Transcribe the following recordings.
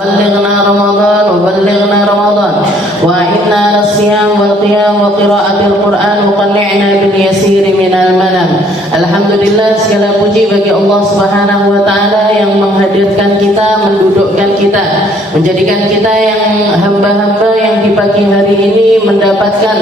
بلغنا رمضان وبلغنا رمضان وأعنا على الصيام والقيام وقراءة القرآن وقنعنا باليسير من المنام. Alhamdulillah, segala puji bagi Allah Subhanahu wa taala yang menghadirkan kita, mendudukkan kita, menjadikan kita yang hamba-hamba yang di pagi hari ini mendapatkan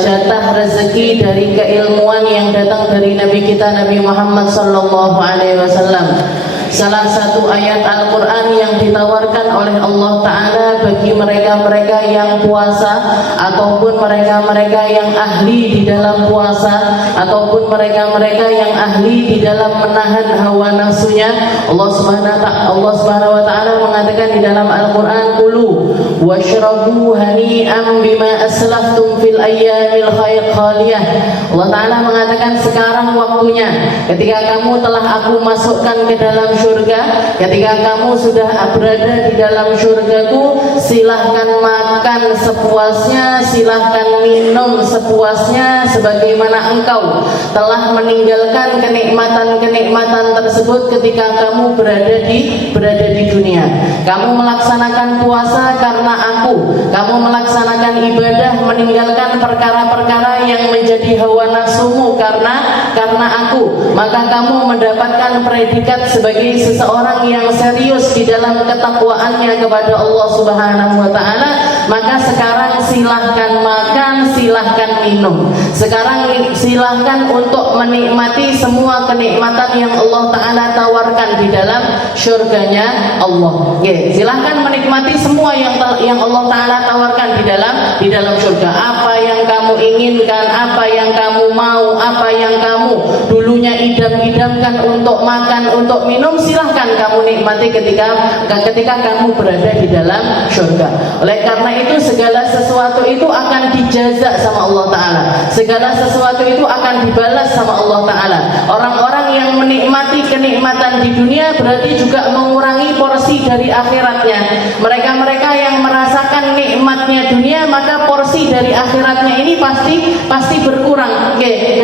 jatah rezeki dari keilmuan yang datang dari Nabi kita Nabi Muhammad sallallahu alaihi wasallam. Salah satu ayat Al-Quran yang ditawarkan oleh Allah Ta'ala bagi mereka-mereka yang puasa, ataupun mereka-mereka yang ahli di dalam puasa, ataupun mereka-mereka yang ahli di dalam menahan hawa nafsunya. Allah Subhanahu wa Ta'ala mengatakan di dalam Al-Quran, "Kulu washrabu hani'an bima aslaftum fil ayyamil khaliyah." Allah Ta'ala mengatakan, sekarang waktunya, ketika kamu telah aku masukkan ke dalam surga, ketika kamu sudah berada di dalam surgaku, silahkan makan sepuasnya, silahkan minum sepuasnya, sebagaimana engkau telah meninggalkan kenikmatan-kenikmatan tersebut ketika kamu berada di dunia. Kamu melaksanakan puasa karena aku, kamu melaksanakan ibadah, meninggalkan perkara-perkara yang menjadi hawa nafsumu karena aku, maka kamu mendapatkan predikat sebagai seseorang yang serius di dalam ketakwaannya kepada Allah Subhanahu wa Ta'ala. Maka sekarang silahkan makan, silahkan minum. Sekarang silahkan untuk menikmati semua kenikmatan yang Allah Ta'ala tawarkan di dalam surganya Allah. Silahkan menikmati semua yang Allah Ta'ala tawarkan di dalam surga. Apa yang kamu inginkan, apa yang kamu mau, apa yang kamu dulunya idam-idamkan untuk makan, untuk minum, silahkan kamu nikmati ketika kamu berada di dalam surga. Oleh karena itu, segala sesuatu itu akan dijazak sama Allah Ta'ala. Segala sesuatu itu akan dibalas sama Allah Ta'ala. Orang-orang yang menikmati kenikmatan di dunia berarti juga mengurangi porsi dari akhiratnya. Mereka-mereka yang merasakan nikmatnya dunia, maka porsi dari akhiratnya ini pasti berkurang.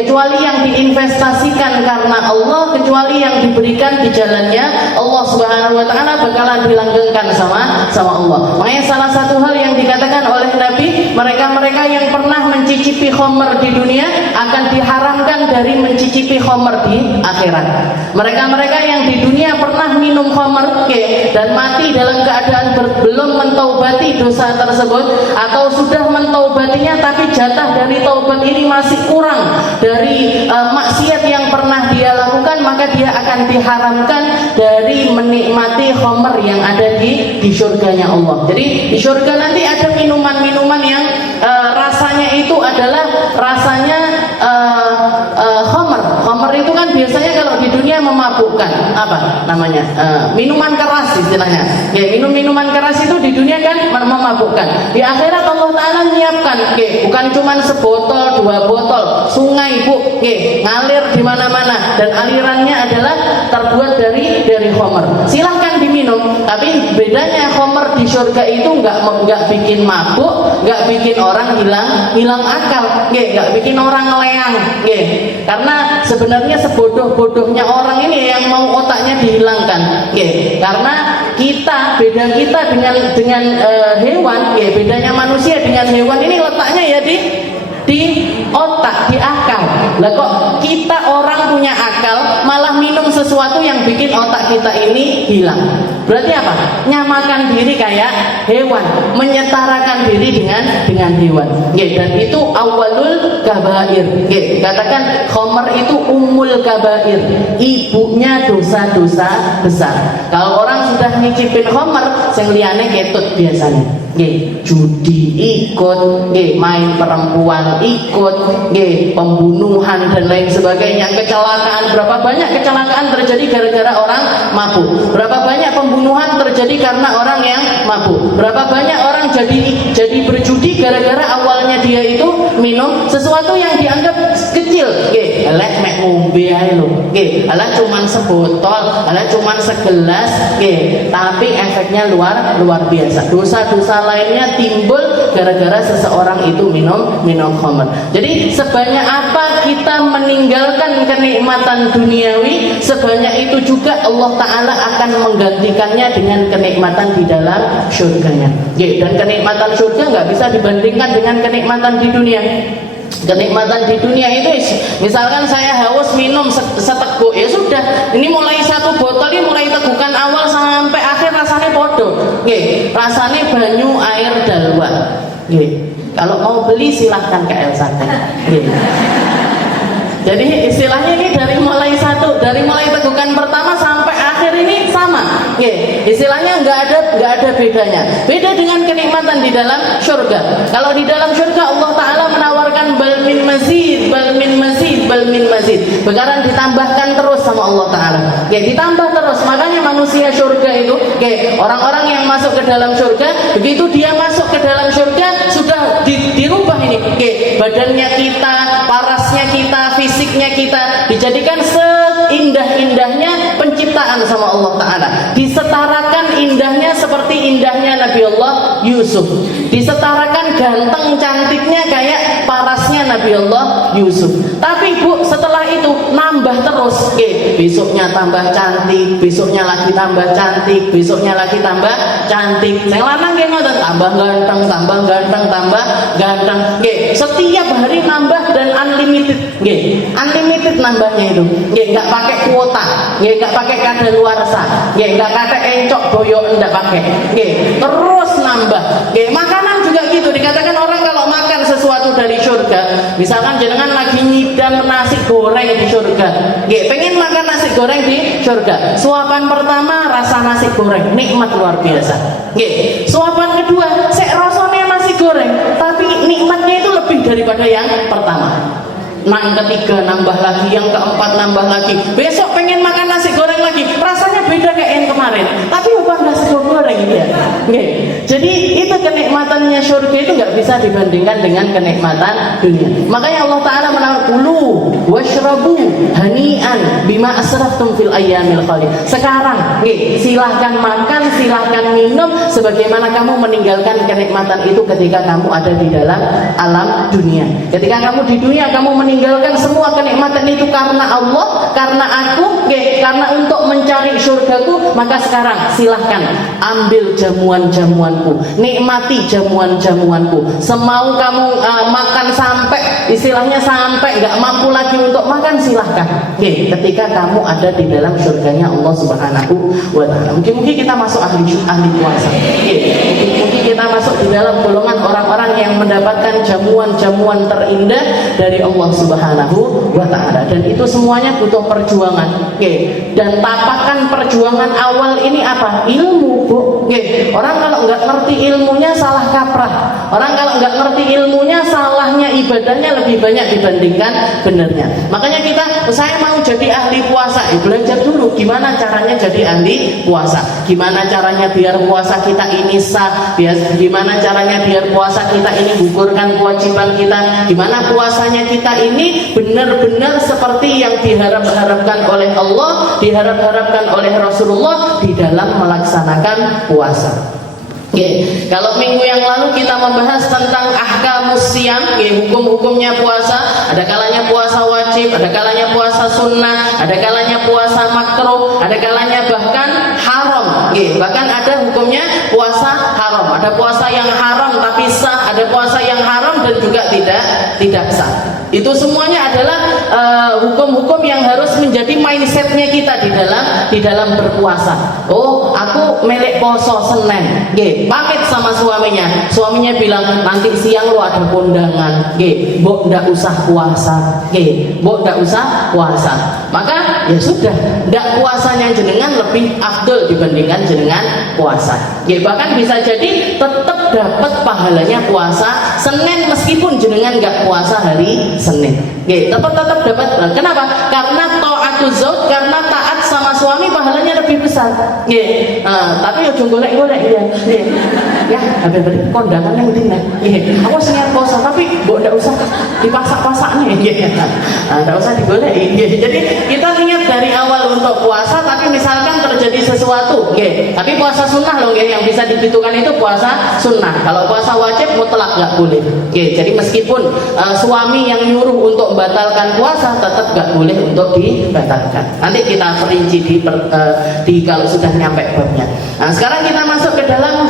Kecuali yang diinvestasikan karena Allah, kecuali yang diberikan di jalannya Allah Subhanahu wa Ta'ala, bakalan dilanggengkan sama Allah. Makanya salah satu hal yang dikatakan oleh Nabi, mereka-mereka yang pernah mencicipi khamr di dunia akan diharamkan dari mencicipi khamr di akhirat. Mereka-mereka yang di dunia pernah minum khamr dan mati dalam keadaan belum mentaubati dosa tersebut, atau sudah mentaubatinya tapi jatah dari taubat ini masih kurang dari maksiat yang pernah dia lakukan, maka dia akan diharamkan dari menikmati khamr yang ada di surganya Allah. Jadi di surga nanti ada minuman-minuman yang rasanya itu adalah rasanya khamr. Khamr itu kan biasanya kalau di dunia memabukkan, apa namanya, minuman keras istilahnya. Minuman keras itu di dunia kan memabukkan. Di akhirat Allah Ta'ala menyiapkan, bukan cuma sebotol, 2 botol, sungai ngalir di mana-mana, dan alirannya adalah terbuat dari khamr. Silahkan diminum, tapi bedanya khamr di surga itu nggak bikin mabuk, nggak bikin orang hilang akal, nggak bikin orang leang, karena sebenarnya sebodoh-bodohnya orang ini yang mau otaknya dihilangkan, karena beda kita dengan hewan, bedanya manusia dengan hewan ini letaknya ya di otak, di akal. Lah kok kita orang punya akal malah minum sesuatu yang bikin otak kita ini hilang. Berarti apa? Nyamakan diri kayak hewan, menyetarakan diri dengan hewan. Dan itu awalul kabair. Katakan khamr itu ummul kabair, ibunya dosa-dosa besar. Kalau orang sudah nyicipin khamr, sing liyane ketut biasanya. Judi ikut, main perempuan ikut, pembunuhan dan lain sebagainya, kecelakaan. Berapa banyak kecelakaan terjadi gara-gara orang mabuk? Berapa banyak pembunuhan terjadi karena orang yang mabuk? Berapa banyak orang jadi berjudi gara-gara awalnya dia itu minum sesuatu yang dianggap kecil, elek mek ngombe ae lho. Nggih, alah cuman sebotol, alah cuman segelas, nggih, tapi efeknya luar biasa. Dosa-dosa lainnya timbul gara-gara seseorang itu minum khamr. Jadi sebanyak apa kita meninggalkan kenikmatan duniawi, sebanyak itu juga Allah Ta'ala akan menggantikannya dengan kenikmatan di dalam surganya. Dan kenikmatan surga nggak bisa dibandingkan dengan kenikmatan di dunia. Kenikmatan di dunia itu, misalkan saya haus minum seteguk, ya sudah, ini mulai satu botol ini mulai tegukan awal sampai akhir rasanya podo, rasanya banyu air dalwa. Kalau mau beli silahkan ke Elsa. Jadi istilahnya ini dari mulai tegukan pertama sampai akhir ini sama. Istilahnya nggak ada bedanya. Beda dengan kenikmatan di dalam surga. Kalau di dalam surga Allah Ta'ala menawarkan bal min mazid. Bekaran ditambahkan terus sama Allah Ta'ala. Ditambah terus. Makanya manusia surga itu, orang-orang yang masuk ke dalam surga, begitu dia masuk ke dalam surga sudah dirubah ini. Badannya kita, parasnya kita, fisiknya kita dijadikan seindah-indahnya penciptaan sama Allah Ta'ala. Disetarakan indahnya seperti indahnya Nabi Allah Yusuf. Disetarakan ganteng cantiknya kayak parasnya Nabi Allah Yusuf. Tapi Bu, setelah itu nambah terus. Besoknya tambah cantik, besoknya lagi tambah cantik, besoknya lagi tambah cantik. Sing lanang nggih ngoten, tambah ganteng. Setiap hari nambah dan unlimited. Unlimited nambahnya itu. Enggak pakai kuota, enggak pakai kadaluarsa, enggak pakai encok boyok, enggak pakai. Terus nambah. Makanan juga gitu. Dikatakan orang kalau makan sesuatu dari surga, misalkan jenengan lagi nyidam nasi goreng di surga, pengen makan nasi goreng di surga, suapan pertama rasa nasi goreng nikmat luar biasa. Suapan kedua rasanya nasi goreng, tapi nikmatnya itu lebih daripada yang pertama. Yang ketiga nambah lagi, yang keempat nambah lagi. Besok pengen makan nasi goreng lagi, rasanya beda kayak yang kemarin. Tapi bukan nasi goreng ya. Jadi itu kenikmatannya surga itu nggak bisa dibandingkan dengan kenikmatan dunia. Makanya Allah Ta'ala menawarkan kulu washrabu hani'an bima asraftum fil ayyamil khalid. Sekarang, silahkan makan, silahkan minum sebagaimana kamu meninggalkan kenikmatan itu ketika kamu ada di dalam alam dunia. Ketika kamu di dunia, kamu meninggalkan semua kenikmatan itu karena Allah, karena aku, karena untuk mencari surgaku. Maka sekarang silahkan ambil jamuan-jamuanku, nikmati jamuan-jamuanku. Semau kamu makan sampai istilahnya sampai nggak mampu lagi untuk makan, silahkan. Ketika kamu ada di dalam surganya Allah Subhanahu wa Ta'ala. Mungkin kita masuk ahli puasa. Mungkin kita masuk di dalam golongan orang-orang yang mendapatkan jamuan-jamuan terindah dari Allah Subhanahu wa Ta'ala. Dan itu semuanya butuh perjuangan. Dan tapakan perjuangan awal ini apa? Ilmu, Bu. Orang kalau nggak ngerti ilmunya salah kaprah. Orang kalau nggak ngerti ilmunya, salahnya ibadahnya lebih banyak dibandingkan benernya. Makanya saya mau jadi ahli puasa, belajar dulu gimana caranya jadi ahli puasa. Gimana caranya biar puasa kita ini sah, gimana caranya biar puasa kita ini gugurkan kewajiban kita, gimana puasanya kita ini benar-benar seperti yang diharap-harapkan oleh Allah, diharap-harapkan oleh Rasulullah di dalam melaksanakan puasa. Kalau minggu yang lalu kita membahas tentang ahkamus siyam, hukum-hukumnya puasa. Ada kalanya puasa wajib, ada kalanya puasa sunnah, ada kalanya puasa makruh, ada kalanya bahkan haram. Bahkan ada hukumnya puasa haram. Ada puasa yang haram tapi sah, ada puasa yang haram dan juga tidak sah. Itu semuanya adalah hukum-hukum yang harus menjadi mindsetnya kita di dalam berpuasa. Oh, aku melek poso Senin, pamit sama suaminya. Suaminya bilang nanti siang lo ada kondangan, mbok ndak usah puasa, mbok ndak usah puasa. Maka ya sudah, ndak puasanya jenengan lebih afdol dibandingkan jenengan puasa. Bahkan bisa jadi tetap dapat pahalanya puasa Senin meskipun jenengan nggak puasa hari Senin. Tetap dapat. Kenapa? Karena ta'atuz zauj, karena taat sama suami pahalanya lebih besar. Tapi yo golek-golek ya. Ya, habis kondangan yang dina. Aku niat puasa tapi mbok ndak usah. dipasak-pasak nih, nggak usah digolek. Jadi kita niat dari awal untuk puasa, tapi misalkan terjadi sesuatu, tapi puasa sunnah loh, yang bisa digitukan itu puasa sunnah. Kalau puasa wajib mutlak nggak boleh. Jadi meskipun suami yang nyuruh untuk membatalkan puasa, tetap nggak boleh untuk dibatalkan. Nanti kita perinci di kalau sudah nyampe babnya. Nah, sekarang kita masuk ke dalam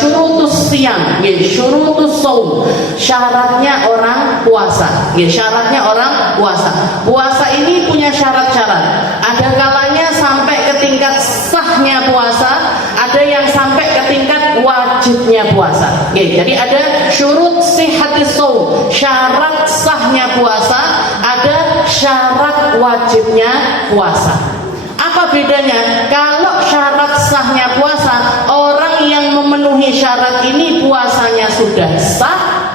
syurutus siyam, syurutus shaum, syaratnya orang puasa. Syaratnya orang puasa. Puasa ini punya syarat-syarat. Ada kalanya sampai ke tingkat sahnya puasa, ada yang sampai ke tingkat wajibnya puasa. Jadi ada syurut sihhatis shaum, syarat sahnya puasa, ada syarat wajibnya puasa. Apa bedanya? Kalau syarat sahnya puasa, orang yang memenuhi syarat ini puasanya sudah sah,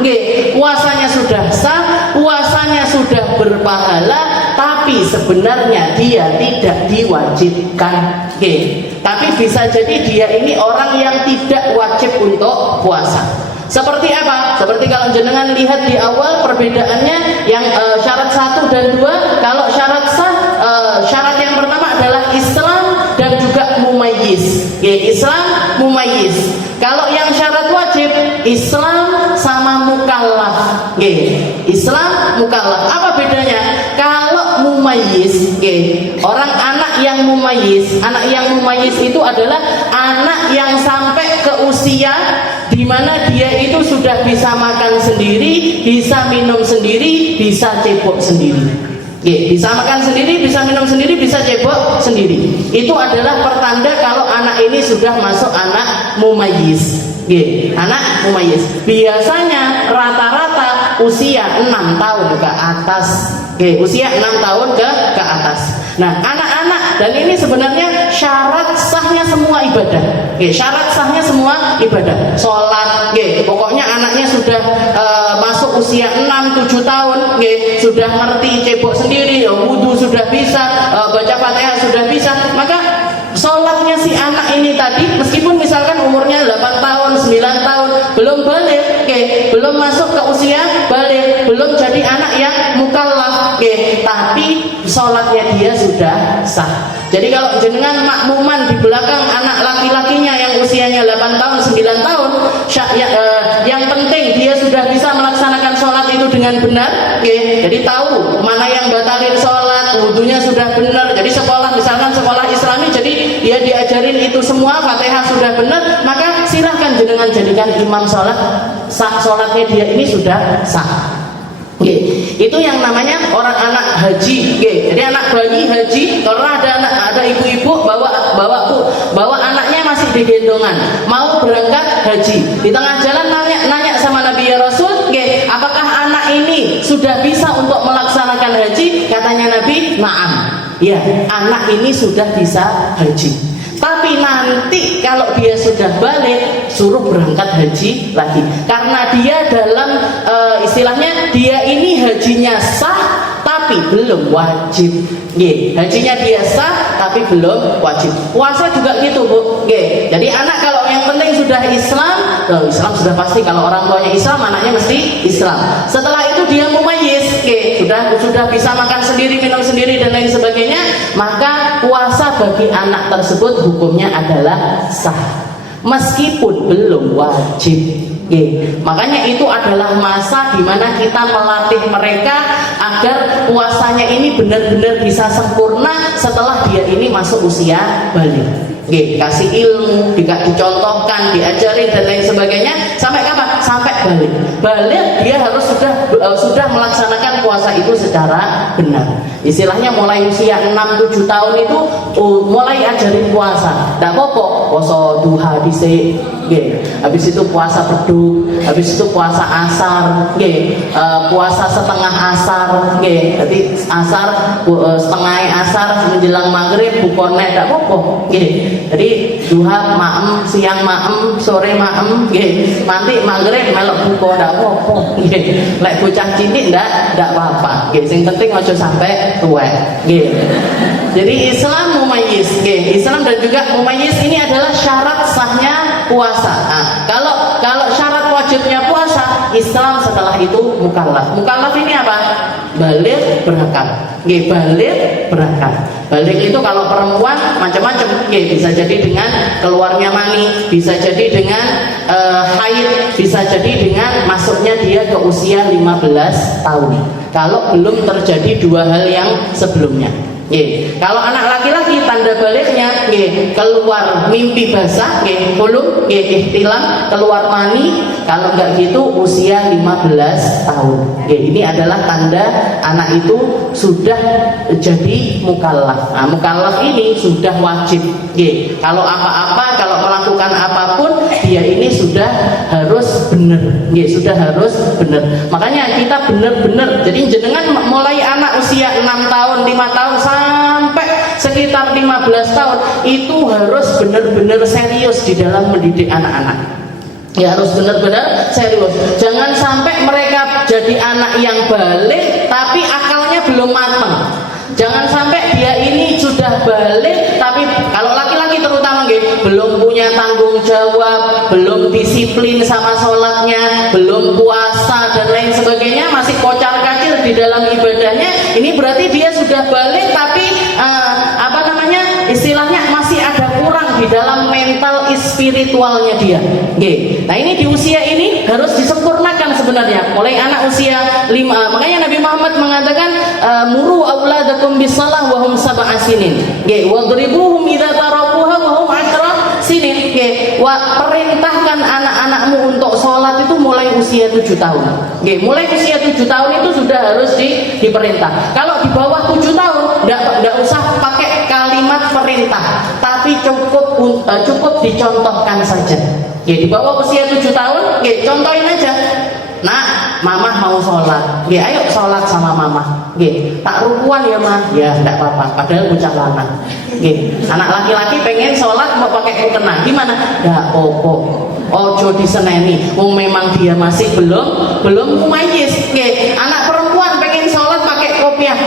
puasanya sudah sah, puasanya sudah berpahala, tapi sebenarnya dia tidak diwajibkan. Tapi bisa jadi dia ini orang yang tidak wajib untuk puasa. Seperti apa? Seperti kalau jenengan lihat di awal perbedaannya, yang syarat 1 dan 2. Kalau syarat sah, syarat yang pertama adalah Islam dan juga mumayyiz. Islam mumayyiz. Kalau yang syarat wajib, Islam sama mukallaf. Islam mukallaf. Apa bedanya? Kalau mumayyiz, orang anak yang mumayyiz, itu adalah anak yang sampai ke usia di mana dia itu sudah bisa makan sendiri, bisa minum sendiri, bisa cebok sendiri. Bisa makan sendiri, bisa minum sendiri, bisa cebok sendiri. Itu adalah pertanda kalau anak ini sudah masuk anak mumayyiz. Anak mumayyiz. Biasanya rata-rata usia 6 tahun ke atas. Usia 6 tahun ke atas. Nah, anak-anak, dan ini sebenarnya syarat sahnya semua ibadah. Syarat sahnya semua ibadah. Sholat, pokoknya anaknya sudah masuk usia 6-7 tahun, sudah ngerti cebok sendiri, wudu sudah bisa, baca Fatihah sudah bisa, maka sholatnya si anak ini tadi, meskipun misalkan umurnya 8 tahun, 9 tahun, belum balik, belum masuk ke usia balik, belum jadi anak yang mukallaf, tapi sholatnya dia sudah sah. Jadi kalau jenengan makmuman di belakang anak laki-lakinya yang usianya 8 tahun, 9 tahun, yang penting dia sudah bisa melaksanakan sholat itu dengan benar, jadi tahu mana yang batalin sholat, wudunya sudah benar. Jadi sekolah, misalkan sekolah Islami, jadi dia diajarin itu semua, Fatihah sudah benar, maka silahkan jenengan jadikan imam sholat, sah sholatnya dia ini sudah sah. Itu yang namanya orang anak haji. Jadi anak bayi haji, karena ada ibu-ibu bawa anaknya masih di gendongan, mau berangkat haji. Di tengah jalan nanya sama Nabi, ya Rasul, apakah anak ini sudah bisa untuk melaksanakan haji? Katanya Nabi, na'am. Ya, anak ini sudah bisa haji. Tapi nanti kalau dia sudah balik, suruh berangkat haji lagi. Karena dia dalam istilahnya, dia ini hajinya sah tapi belum wajib. Hajinya dia sah tapi belum wajib. Puasa juga gitu, Bu. Jadi anak kalau yang penting sudah Islam, Islam sudah pasti, kalau orang tuanya Islam, anaknya mesti Islam. Setelah itu dia mumayyiz, sudah bisa makan sendiri, minum sendiri dan lain sebagainya, maka puasa bagi anak tersebut hukumnya adalah sah meskipun belum wajib. Makanya itu adalah masa di mana kita melatih mereka agar puasanya ini benar-benar bisa sempurna setelah dia ini masuk usia balik. Kasih ilmu, dicontohkan, diajarin dan lain sebagainya. Sampai kapan? Sampai balik. Balik dia harus sudah melaksanakan puasa itu secara benar. Istilahnya mulai usia 6-7 tahun itu mulai ajarin puasa. Tidak apa-apa, puasa duha dhisik, habis itu puasa beduk, habis itu puasa asar, puasa setengah asar, jadi asar setengah asar menjelang maghrib bukonek, tidak apa-apa. Jadi duha maem, siang maem, sore maem, nanti maghrib melok buko, tidak apa-apa. Lek bocah cilik tidak apa-apa. Yang penting ojo sampai tuwek. Jadi Islam mumayyiz, Islam dan juga mumayyiz ini adalah syarat sahnya puasa. Nah, kalau syarat wajibnya puasa, Islam setelah itu mukallaf. Mukallaf ini apa? Baligh berakal. Nggih, baligh berakal. Baligh itu kalau perempuan macam-macam. Nggih, bisa jadi dengan keluarnya mani, bisa jadi dengan haid, bisa jadi dengan masuknya dia ke usia 15 tahun. Kalau belum terjadi dua hal yang sebelumnya. Kalau anak laki-laki tanda balighnya keluar mimpi basah, hulum, ihtilam, keluar mani. Kalau enggak gitu usia 15 tahun. Ini adalah tanda anak itu sudah jadi mukallaf. Nah, mukallaf ini sudah wajib. Kalau apa-apa, kalau melakukan apapun, dia ini sudah harus benar. Sudah harus benar. Makanya kita benar-benar. Jadi jenengan mulai anak usia 6 tahun, 5 tahun sampai sekitar 15 tahun itu harus benar-benar serius di dalam mendidik anak-anak. Ya, harus benar-benar serius. Jangan sampai mereka jadi anak yang balik tapi akalnya belum matang. Jangan sampai dia ini sudah balik tapi kalau laki-laki terutama belum punya tanggung jawab, belum disiplin sama sholatnya, belum puasa dan lain sebagainya, masih kocar-kacir di dalam ibadahnya. Ini berarti dia sudah balik tapi istilahnya masih ada kurang di dalam mental spiritualnya dia. Nah, ini di usia ini harus disempurnakan sebenarnya. Mulai anak usia 5, makanya Nabi Muhammad mengatakan muru auladakum bisalah wa hum sab'a sinin. Wadribuhum idza tarakuha wa hum 10 sinin. Perintahkan anak-anakmu untuk sholat itu mulai usia 7 tahun. Mulai usia 7 tahun itu sudah harus diperintah. Kalau di bawah 7 tahun enggak usah pakai kalimat perintah, tapi cukup dicontohkan saja. Di bawah usia 7 tahun, contohin aja. Nak, mama mau sholat. Ayo sholat sama mama. Tak rukuan ya mah. Ya enggak apa-apa, padahal bocah lanang. Anak laki-laki pengen sholat mau pakai mukena. Gimana? Enggak apa-apa. Ojo diseneni. Memang dia masih belum mumayyiz. Anak perempuan pengen sholat pakai kopiah.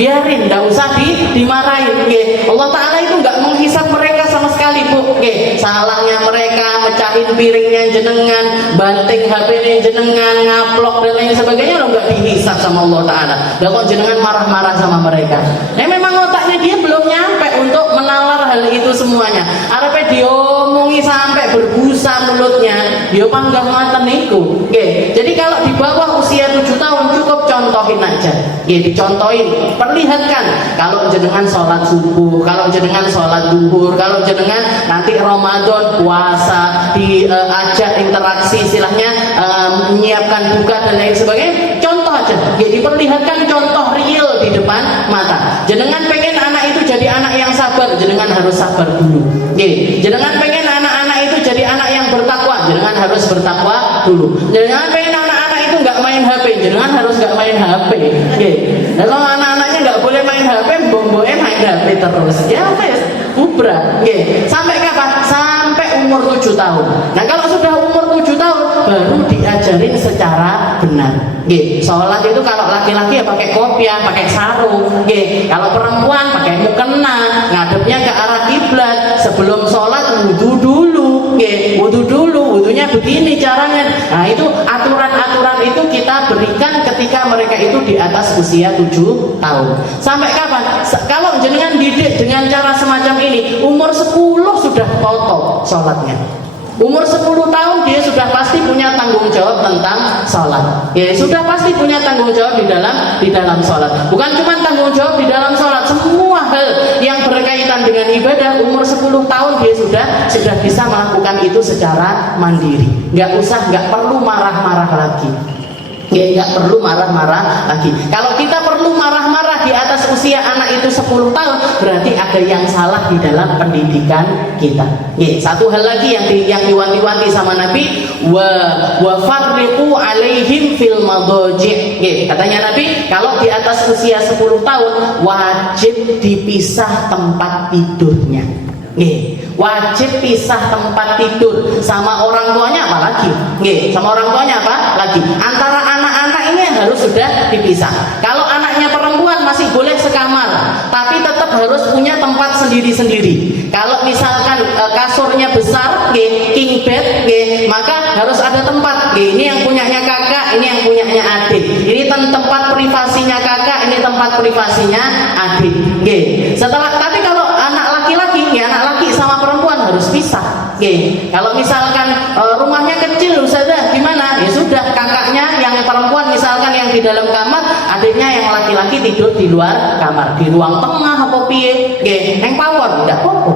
Biarin, enggak usah dimarahin. Allah Ta'ala itu enggak menghisap mereka sama sekali, Bu. Salahnya mereka mecahin piringnya jenengan, banting HP-nya jenengan, ngaplok dan lain sebagainya, lo enggak dihisap sama Allah Ta'ala. Dan kok jenengan marah-marah sama mereka. Memang otaknya dia belum nyampe untuk menalar hal itu semuanya. Arepnya diomongi sampai berbusa mulutnya, dia panggah ngoten niku. Jadi kalau di bawah usia 7 tahun cukup contohin aja. Dicontohin, perlihatkan kalau jenengan sholat subuh, kalau jenengan sholat duhur, kalau jenengan nanti Ramadan puasa, diajak interaksi istilahnya menyiapkan buka dan lain sebagainya, contoh aja. Diperlihatkan contoh real di depan mata. Jenengan pengen anak itu jadi anak yang sabar, jenengan harus sabar dulu. Jenengan pengen anak-anak itu jadi anak yang bertakwa, jenengan harus bertakwa dulu. Jenengan pengen anak-anak itu nggak main HP, jenengan harus nggak main HP. Nah, kalau anak-anaknya nggak boleh main HP, bombonya main HP terus. Ya apa ya? Kubra. Sampai kapan? Sampai umur 7 tahun. Nah, kalau sudah umur 7 tahun baru diajarin secara benar. Sholat itu kalau laki-laki ya pakai kopiah, pakai sarung. Kalau perempuan pakai mukena, ngadepnya ke arah kiblat. Sebelum sholat wudu dulu. Wudunya begini caranya. Nah, itu aturan-aturan itu kita berikan ketika mereka itu di atas usia 7 tahun. Sampai kapan? Kalau jenengan didik dengan cara semacam ini, umur 10 sudah toto sholatnya. Umur 10 tahun dia sudah pasti punya tanggung jawab tentang sholat. Sudah pasti punya tanggung jawab di dalam sholat. Bukan cuma tanggung jawab di dalam sholat, semua hal yang berkaitan dengan ibadah. Umur 10 tahun dia sudah bisa melakukan itu secara mandiri. Nggak perlu marah-marah lagi. Nggak perlu marah-marah lagi. Kalau kita perlu marah-marah di atas usia anak itu 10 tahun, berarti ada yang salah di dalam pendidikan kita. Satu hal lagi yang diwanti-wanti sama Nabi, wa farriqu alaihim fil madaji'. Katanya Nabi, kalau di atas usia 10 tahun wajib dipisah tempat tidurnya. Wajib pisah tempat tidur sama orang tuanya, apa lagi? Sama orang tuanya apa lagi? Antara anak-anak ini harus sudah dipisah. Kalau anaknya perempuan masih boleh sekamar, tapi tetap harus punya tempat sendiri-sendiri. Kalau misalkan kasurnya besar, king bed, maka harus ada tempat. Ini yang punyanya kakak, ini yang punyanya adik. Ini tempat privasinya kakak, ini tempat privasinya adik. Setelah, tapi kalau anak laki-laki, anak laki sama perempuan harus pisah. Kalau misalkan rumahnya kecil, Ustazah, gimana? Ya sudah, kakaknya yang perempuan misalkan yang di dalam kamar, adiknya yang laki-laki tidur di luar kamar, di ruang tengah apa piye, yang power, enggak apa-apa,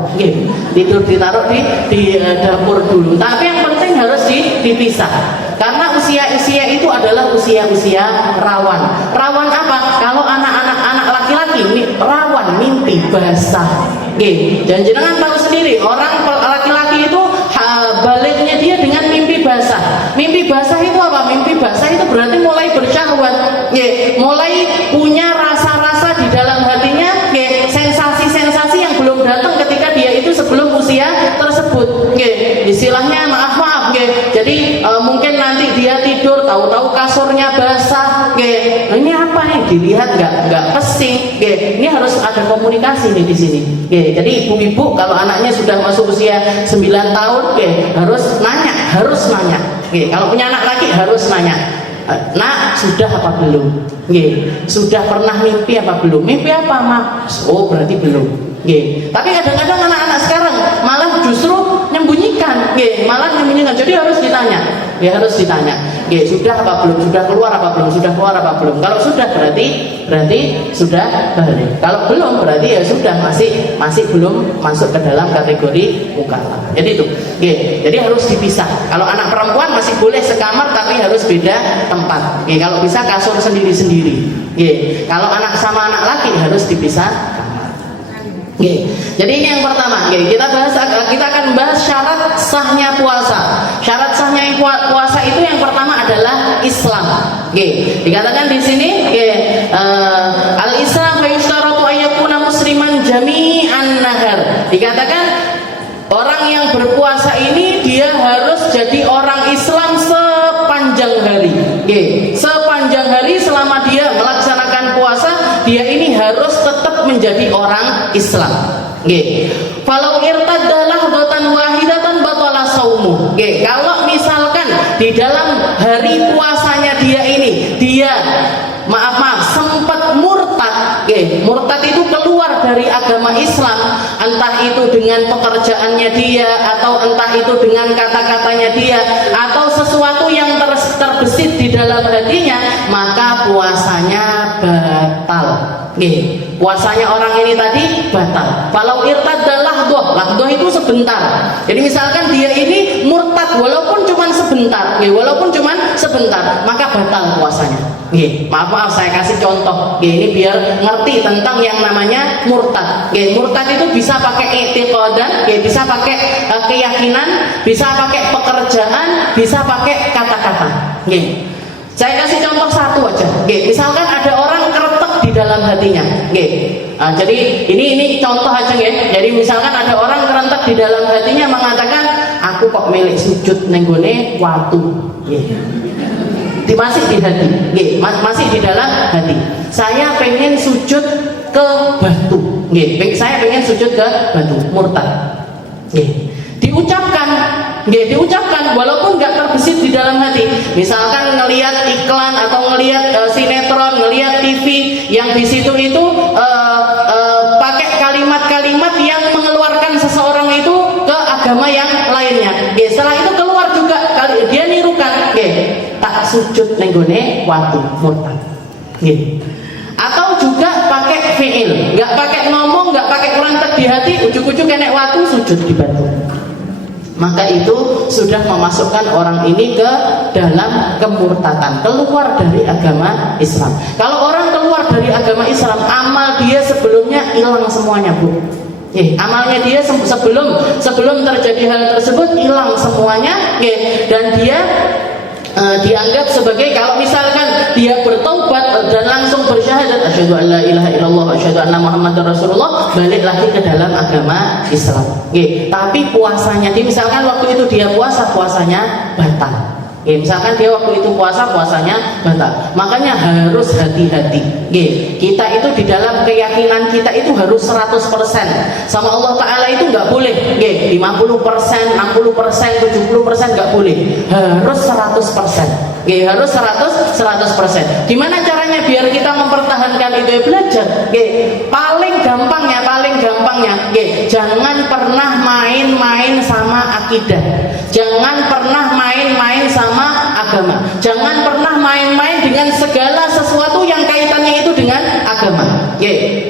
tidur ditaruh di dapur dulu. Tapi yang penting harus dipisah. Karena usia-usia itu adalah usia-usia rawan. Rawan apa? Kalau anak laki-laki rawan mimpi basah. Dan jenengan tahu sendiri, orang laki-laki itu baliknya dia dengan mimpi basah. Mimpi basah itu apa? Mimpi basah itu berarti mulai bersyahwat, mulai punya rasa-rasa di dalam hatinya, sensasi-sensasi yang belum datang ketika dia itu sebelum usia tersebut. Istilahnya maaf, jadi mungkin nanti dia tidur tahu-tahu kasurnya basah. Ini apa nih? Dilihat nggak pesing. Ini harus ada komunikasi nih di sini. Jadi ibu-ibu kalau anaknya sudah masuk usia 9 tahun, harus nanya. Kalau punya anak laki harus nanya. Nak, sudah apa belum? Sudah pernah mimpi apa belum? Mimpi apa, Mak? Oh, berarti belum. Tapi kadang-kadang anak-anak sekarang malah justru menyembunyikan. Jadi harus ditanya. Sudah apa belum? Sudah keluar apa belum? Sudah keluar apa belum? Kalau sudah berarti sudah balik. Kalau belum berarti ya sudah masih belum masuk ke dalam kategori mukallaf. Jadi itu. Jadi harus dipisah. Kalau anak perempuan masih boleh sekamar tapi harus beda tempat. Kalau bisa kasur sendiri-sendiri. Kalau anak sama anak laki harus dipisah. Jadi ini yang pertama. Kita akan bahas syarat sahnya puasa. Syarat sahnya puasa itu yang pertama adalah Islam. Dikatakan di sini, al-Islam fa yushtaratu ayyakuna musliman jami'an nahar. Dikatakan orang yang berpuasa ini dia harus jadi orang Islam sepanjang hari. Sepanjang hari selama dia melaksanakan puasa, dia ini harus tetap menjadi orang Islam. Falau irtadda lahdatan wahidatan batala saumu. Kalau misalkan di dalam hari puasanya dia sempat murtad. Murtad itu keluar dari agama Islam, entah itu dengan pekerjaannya dia, atau entah itu dengan kata-katanya dia, atau sesuatu yang terbesit di dalam hatinya, maka puasanya batal. Puasanya orang ini tadi batal. Kalau irtadda lahdoh itu sebentar. Jadi misalkan dia ini murtad walaupun cuma sebentar, maka batal puasanya. Maaf saya kasih contoh. Ini biar ngerti tentang yang namanya murtad. Murtad itu bisa pakai i'tiqadan, bisa pakai keyakinan, bisa pakai pekerjaan, bisa pakai kata-kata. Saya kasih contoh satu aja. Misalkan ada orang keretek di dalam hatinya. Jadi ini contoh aja ya. Jadi misalkan ada orang keretek di dalam hatinya mengatakan, aku kok milik sujud nenggone watu. Masih di hati, masih di dalam hati. Saya pengen sujud ke batu. Saya pengen sujud ke batu. Murtad. Diucapkan walaupun nggak terbesit di dalam hati. Misalkan ngelihat iklan atau ngelihat sinetron, ngelihat TV yang di situ itu pakai kalimat-kalimat yang mengeluarkan seseorang itu ke agama yang lainnya. Setelah itu keluar juga dia nirukan, tak sujud nenggone watu, murtad. Atau juga pakai fi'il, nggak pakai ngomong, nggak pakai kerentek di hati, ujuk-ujuk kena watu, sujud di batu. Maka itu sudah memasukkan orang ini ke dalam kemurtadan, keluar dari agama Islam. Kalau orang keluar dari agama Islam, amal dia sebelumnya hilang semuanya, Bu. Amalnya dia sebelum terjadi hal tersebut hilang semuanya, dan dia dianggap sebagai, kalau misalkan dia bertaubat dan langsung bersyahadat asyhadu an la ilaha illallah wa asyhadu anna muhammadar rasulullah, balik lagi ke dalam agama Islam. Tapi puasanya, misalkan waktu itu dia puasanya batal. Misalkan dia waktu itu puasanya batal, makanya harus hati-hati. Kita itu di dalam keyakinan kita itu harus 100% sama Allah Ta'ala, itu nggak boleh 50%, 60%, 70% nggak boleh, harus 100%. Harus 100%. Gimana caranya biar kita mempertahankan itu? Belajar. Paling gampangnya, jangan pernah main-main sama akidah. Jangan pernah main-main sama agama. Jangan pernah main-main dengan segala sesuatu yang kaitannya itu dengan agama.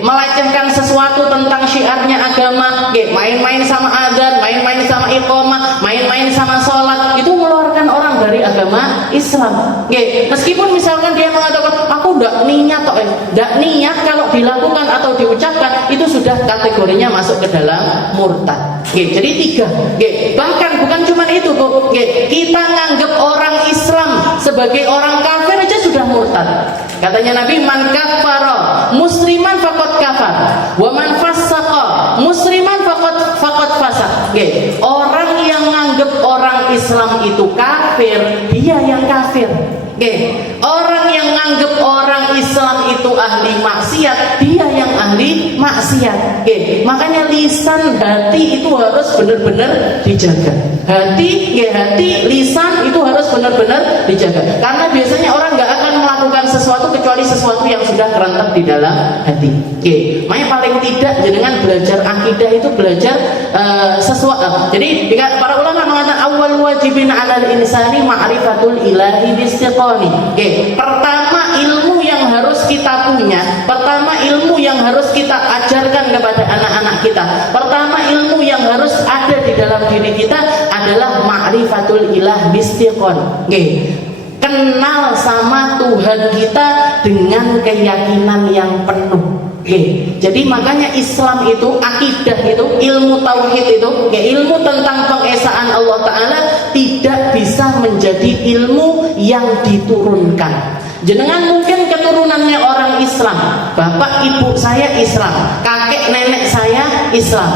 Melecehkan sesuatu tentang syiarnya agama. Main-main sama adzan, main-main sama iqamah, main-main sama sholat, itu mengeluarkan orang dari agama Islam. Meskipun misalkan dia mengatakan aku tidak niat, tidak niat, kalau dilakukan atau diucapkan itu sudah kategorinya masuk ke dalam murtad. Jadi 3. Bahkan bukan cuma itu, Bu. Kita nganggap orang Islam sebagai orang kafir aja sudah murtad. Katanya Nabi, man kafara musliman faqad kafar, wa man fassaqa musliman faqad fasaq. Orang yang nganggap orang Islam itu kafir, dia yang kafir. Orang yang nganggap orang Islam itu ahli maksiat, dia yang ahli maksiat. Makanya lisan, hati itu harus benar-benar dijaga. Hati, lisan itu harus benar-benar dijaga. Karena biasanya orang nggak akan melakukan sesuatu kecuali sesuatu yang sudah terentap di dalam hati. Makanya paling tidak dengan belajar akidah itu belajar sesuatu. Jadi para ulama mengatakan awal wajibin 'alal insani ma'rifatul ilahi bistiqamah. Pertama ilmu yang harus kita punya, pertama ilmu yang harus kita ajarkan kepada anak-anak kita, pertama ilmu yang harus ada di dalam diri kita adalah ma'rifatul ilah bistiqon. Kenal sama Tuhan kita dengan keyakinan yang penuh. Jadi makanya Islam itu, akidah itu, ilmu tauhid itu, ilmu tentang pengesaan Allah Ta'ala tidak bisa menjadi ilmu yang diturunkan. Jenengan mungkin keturunannya orang Islam, bapak ibu saya Islam, kakek nenek saya Islam,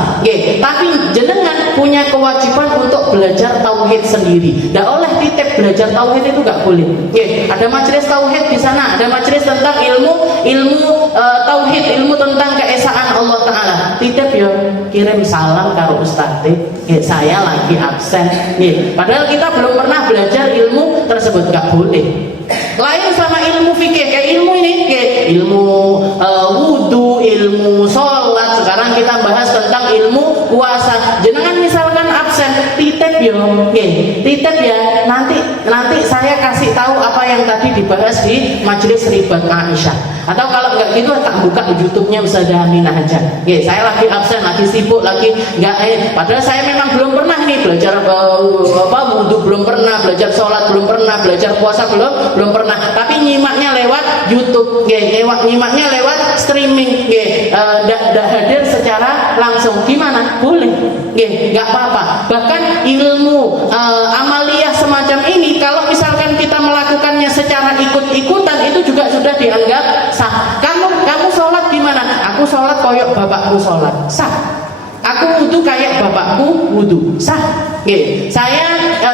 tapi jenengan punya kewajiban untuk belajar tauhid sendiri. Tidak oleh titip belajar tauhid, itu nggak boleh. Ada majelis tauhid di sana, ada majelis tentang ilmu tauhid, ilmu tentang keesaan Allah Ta'ala. Titip ya, kirim salam karo ustadz, saya lagi absen. Padahal kita belum pernah belajar ilmu tersebut, nggak boleh. Lain sama ilmu fikih, kayak ilmu ini, ilmu wudu, ilmu sholat. Sekarang kita bahas tentang ilmu puasa. Jangan misalkan absen, titip ya, nanti saya kasih tahu apa yang tadi dibahas di majelis ribat Aisyah. Atau kalau nggak gitu, tak buka YouTube-nya Ustazah Aminah aja. Saya lagi absen, lagi sibuk, lagi nggak. Padahal saya memang belum pernah nih belajar wudu, belum pernah belajar sholat, belum pernah belajar puasa, belum pernah. Tapi nyimaknya lewat YouTube, nyimaknya lewat streaming, nggak hadir secara langsung. Gimana? Boleh, nggak apa-apa. Bahkan ilmu amaliyah semacam ini, kalau misalkan kita melakukannya secara ikut-ikutan, itu juga sudah dianggap sah. Kamu sholat gimana? Aku sholat koyok bapakku sholat, sah. Aku wudu kayak bapakku wudu, sah. Saya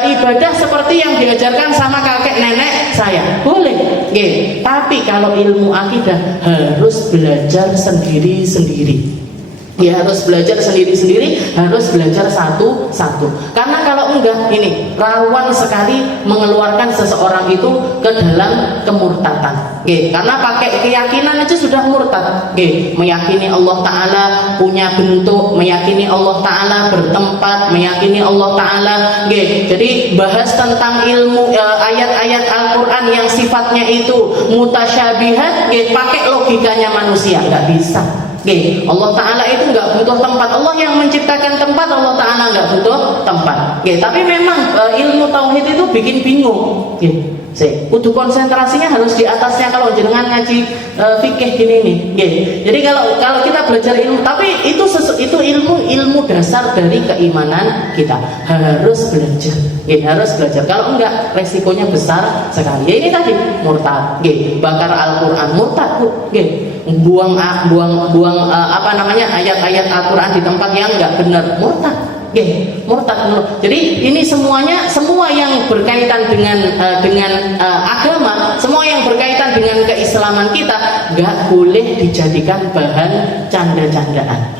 ibadah seperti yang diajarkan sama kakek nenek saya, boleh. Tapi kalau ilmu akidah harus belajar sendiri-sendiri. Harus belajar sendiri-sendiri, harus belajar satu-satu. Karena kalau enggak, ini rawan sekali mengeluarkan seseorang itu ke dalam kemurtatan. Karena pakai keyakinan aja sudah murtad. Meyakini Allah Ta'ala punya bentuk, meyakini Allah Ta'ala bertempat, meyakini Allah Ta'ala. Jadi bahas tentang ilmu ayat-ayat Al-Quran yang sifatnya itu mutasyabihat, pakai logikanya manusia, nggak bisa. Allah Ta'ala itu nggak butuh tempat. Allah yang menciptakan tempat, Allah Ta'ala nggak butuh tempat. Tapi memang ilmu tauhid itu bikin bingung. Kudu konsentrasinya harus di atasnya kalau jenengan ngaji fikih gini nih. Jadi kalau kita belajar ilmu, tapi itu ilmu dasar dari keimanan kita, harus belajar. Harus belajar. Kalau enggak, resikonya besar sekali. Ini tadi murtad, bakar Al-Quran, murtad, buang ayat-ayat Al-Quran di tempat yang enggak benar, murtad. murtad. Jadi ini semuanya, semua yang berkaitan dengan agama, semua yang berkaitan dengan keislaman kita nggak boleh dijadikan bahan canda-candaan.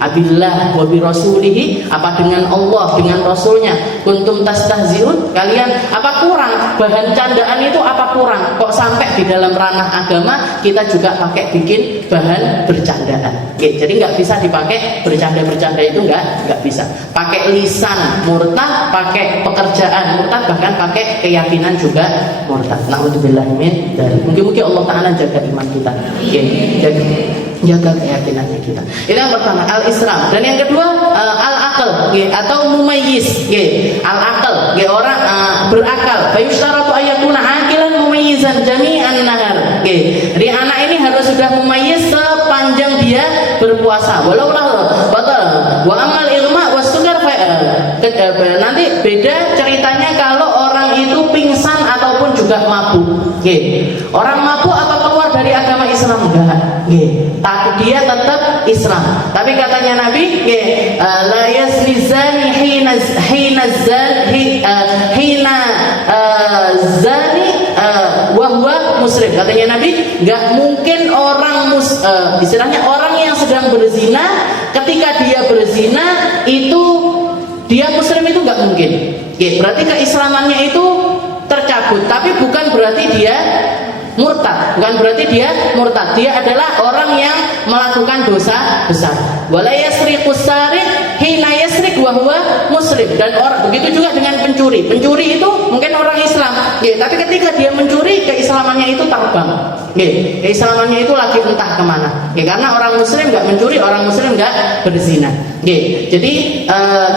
Abillah wa bi rasulihi, apa dengan Allah, dengan Rasulnya, kuntum tastahziun, kalian apa kurang? Bahan candaan itu apa kurang? Kok sampai di dalam ranah agama kita juga pakai bikin bahan bercandaan. Jadi nggak bisa dipakai bercanda-bercanda, itu nggak bisa. Pakai lisan murtad, pakai pekerjaan murtad, bahkan pakai keyakinan juga murtad. Nauzubillah min dzalik. Mungkin Allah Taala jaga iman kita. Jaga keyakinannya kita. Itu yang pertama, al-Islam. Dan yang kedua, al-aql, atau mumayyiz. Al-aql, orang berakal. Fayushtaratu ayakuna aqilan mumayyizan jami'an nahar. Jadi anak ini harus sudah mumayyiz sepanjang dia berpuasa. Walau batal. Wa amal ilma wasukar. Nanti beda ceritanya kalau orang itu pingsan ataupun juga mabuk. Orang mabuk atau keluar dari agama Islam enggak. Tapi dia tetap Islam. Tapi katanya Nabi, la yazni zani hina zani wa huwa muslim. Katanya Nabi, nggak mungkin orang istilahnya orang yang sedang berzina, ketika dia berzina itu dia muslim, itu nggak mungkin. Berarti keislamannya itu tercabut. Tapi bukan berarti dia murtad, bukan berarti dia murtad. Dia adalah orang yang melakukan dosa besar. Wala yasriqus sariq hina yasriq wa huwa muslim. Dan begitu juga dengan pencuri. Pencuri itu mungkin orang Islam, tapi ketika dia mencuri, keislamannya itu terbang. Keislamannya itu lagi entah kemana. Karena orang muslim nggak mencuri, orang muslim nggak berzina. Jadi